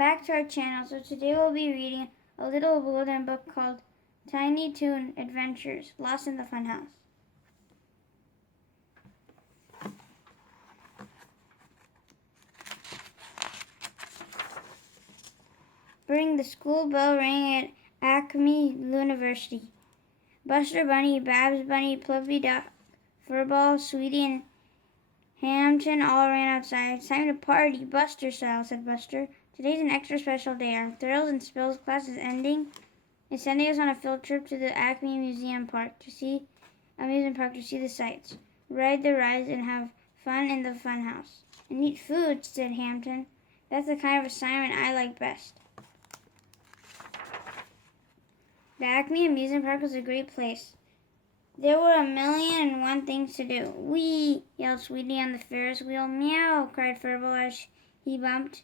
back to our channel. So today we'll be reading a little golden book called Tiny Toon Adventures, Lost in the Funhouse. Bring the school bell ring at Acme University. Buster Bunny, Babs Bunny, Fluffy Duck, Furball, Sweetie, and Hampton all ran outside. "It's time to party, Buster style," said Buster. "Today's an extra special day. Our Thrills and Spills class is sending us on a field trip to the Acme Amusement Park to see the sights, ride the rides, and have fun in the funhouse. And eat food," said Hampton. "That's the kind of assignment I like best." The Acme Amusement Park was a great place. There were 1,000,001 things to do. "Wee!" yelled Sweetie on the Ferris wheel. "Meow!" cried Furball as he bumped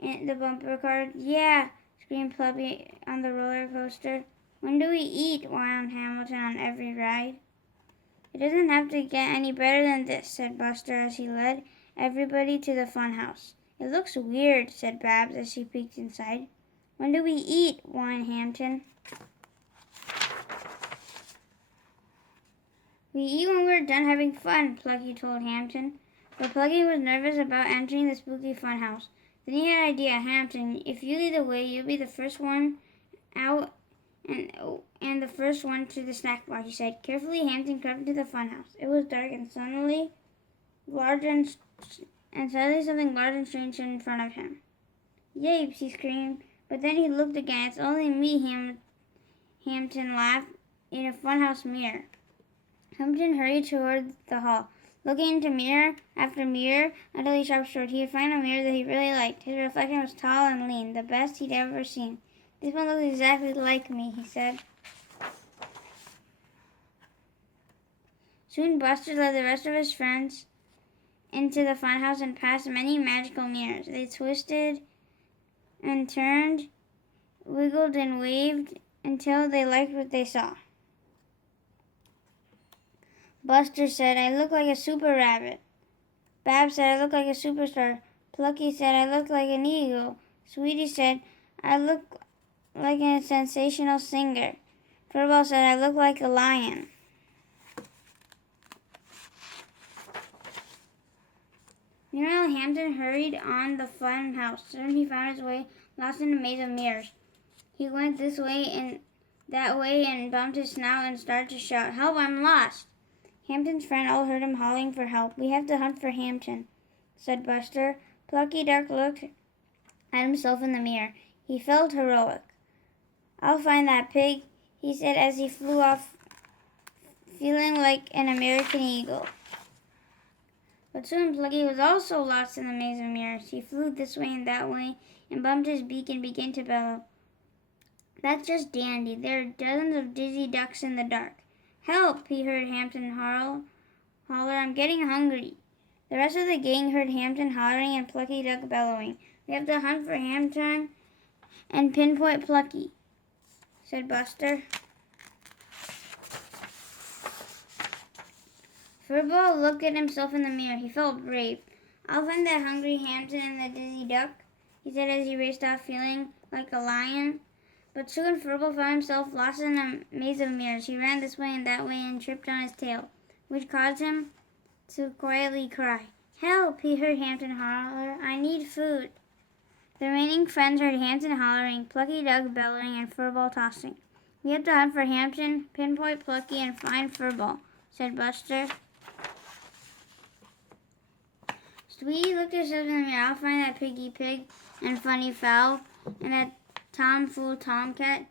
in the bumper car. "Yeah!" screamed Fluffy on the roller coaster. "When do we eat?" whined Hamilton on every ride. "It doesn't have to get any better than this," said Buster as he led everybody to the funhouse. "It looks weird," said Babs as she peeked inside. "When do we eat?" whined Hampton. "We eat when we're done having fun," Plucky told Hampton. But Plucky was nervous about entering the spooky funhouse. Then he had an idea. "Hampton, if you lead the way, you'll be the first one out and the first one to the snack bar," he said. Carefully, Hampton crept into the funhouse. It was dark and suddenly something large and strange stood in front of him. "Yapes!" he screamed. But then he looked again. "It's only me," Hampton laughed, "in a funhouse mirror." Hampton hurried toward the hall, looking into mirror after mirror until he stopped short. He had found a mirror that he really liked. His reflection was tall and lean, the best he'd ever seen. "This one looks exactly like me," he said. Soon Buster led the rest of his friends into the funhouse and past many magical mirrors. They twisted and turned, wiggled and waved until they liked what they saw. Buster said, "I look like a super rabbit." Babs said, "I look like a superstar." Plucky said, "I look like an eagle." Sweetie said, "I look like a sensational singer." Furball said, "I look like a lion." Meanwhile, Hampton hurried on the fun house. Soon he found his way lost in a maze of mirrors. He went this way and that way and bumped his snout and started to shout, "Help, I'm lost." Hampton's friends all heard him howling for help. "We have to hunt for Hampton," said Buster. Plucky Duck looked at himself in the mirror. He felt heroic. "I'll find that pig," he said as he flew off, feeling like an American eagle. But soon Plucky was also lost in the maze of mirrors. He flew this way and that way and bumped his beak and began to bellow. "That's just dandy. There are dozens of dizzy ducks in the dark." "Help!" he heard Hampton holler. "I'm getting hungry." The rest of the gang heard Hampton hollering and Plucky Duck bellowing. "We have to hunt for Hampton and pinpoint Plucky," said Buster. Furball looked at himself in the mirror. He felt brave. "I'll find that hungry Hampton and the dizzy duck," he said as he raced off feeling like a lion. But soon Furball found himself lost in a maze of mirrors. He ran this way and that way and tripped on his tail, which caused him to quietly cry. "Help!" he heard Hampton holler. "I need food." The remaining friends heard Hampton hollering, Plucky Duck bellowing, and Furball tossing. "We have to hunt for Hampton, pinpoint Plucky, and find Furball," said Buster. Sweetie looked herself in the mirror. "I'll find that piggy pig and funny fowl and that tomfool tomcat.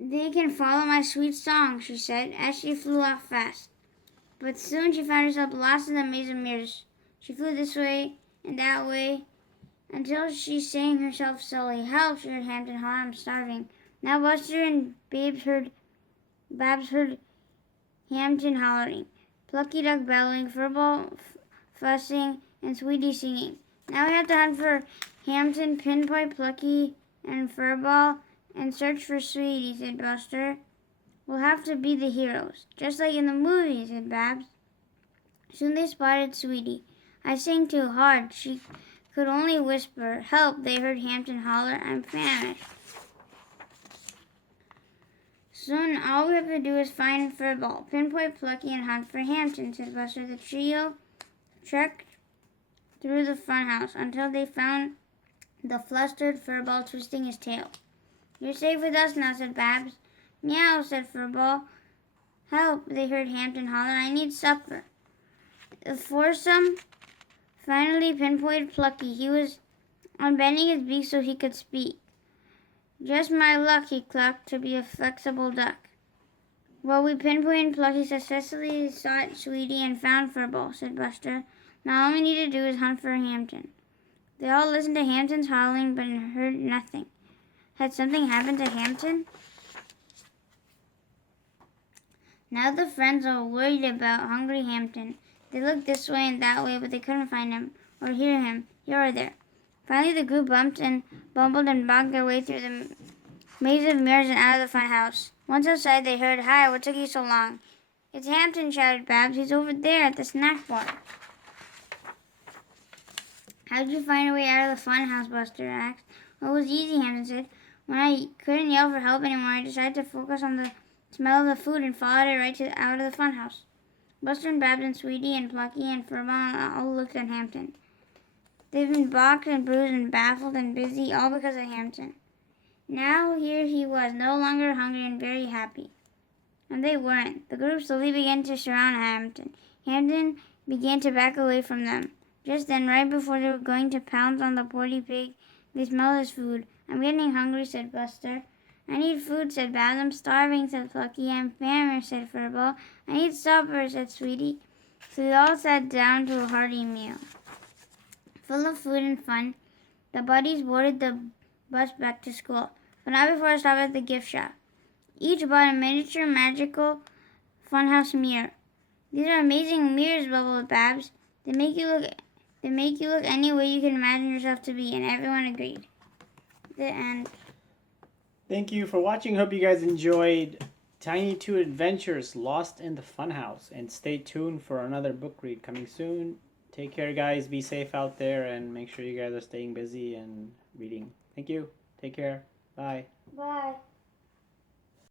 They can follow my sweet song," she said as she flew off fast. But soon she found herself lost in the maze of mirrors. She flew this way and that way until she sang herself silly. "Help!" she heard Hampton holler. "I'm starving." Now Buster and Babs heard Hampton hollering, Plucky Duck bellowing, Furball fussing, and Sweetie singing. "Now we have to hunt for Hampton, pinpoint Plucky, and Furball, and search for Sweetie," said Buster. "We'll have to be the heroes, just like in the movies," said Babs. Soon they spotted Sweetie. "I sang too hard. She could only whisper. Help, they heard Hampton holler. I'm famished. Soon all we have to do is find Furball, pinpoint Plucky, and hunt for Hampton, said Buster. The trio trekked through the funhouse until they found the flustered Furball twisting his tail. You're safe with us now, said Babs. Meow, said Furball. Help, they heard Hampton holler. I need supper. The foursome finally pinpointed Plucky. He was unbending his beak so he could speak. Just my luck, he clucked, to be a flexible duck. Well, we pinpointed Plucky, successfully sought Sweetie, and found Furball, said Buster. Now all we need to do is hunt for Hampton. They all listened to Hampton's howling, but heard nothing. Had something happened to Hampton? Now the friends were worried about hungry Hampton. They looked this way and that way, but they couldn't find him or hear him here or there. Finally, the group bumped and bumbled and bogged their way through the maze of mirrors and out of the funhouse. Once outside, they heard, Hi, what took you so long? It's Hampton, shouted Babs. He's over there at the snack bar. How'd you find a way out of the funhouse, Buster asked. Well, it was easy, Hampton said. When I couldn't yell for help anymore, I decided to focus on the smell of the food and followed it right out of the funhouse. Buster and Babs and Sweetie and Plucky and Furball all looked at Hampton. They've been balked and bruised and baffled and busy, all because of Hampton. Now here he was, no longer hungry and very happy. And they weren't. The group slowly began to surround Hampton. Hampton began to back away from them. Just then, right before they were going to pounce on the porty pig, they smelled his food. I'm getting hungry, said Buster. I need food, said Babs. I'm starving, said Plucky. I'm famished, said Furball. I need supper, said Sweetie. So they all sat down to a hearty meal. Full of food and fun, the buddies boarded the bus back to school, but not before a stop at the gift shop. Each bought a miniature magical funhouse mirror. These are amazing mirrors, bubbled Babs. They make you look any way you can imagine yourself to be, and everyone agreed. The end. Thank you for watching. Hope you guys enjoyed Tiny Toon Adventures Lost in the Funhouse. And stay tuned for another book read coming soon. Take care, guys. Be safe out there and make sure you guys are staying busy and reading. Thank you. Take care. Bye. Bye.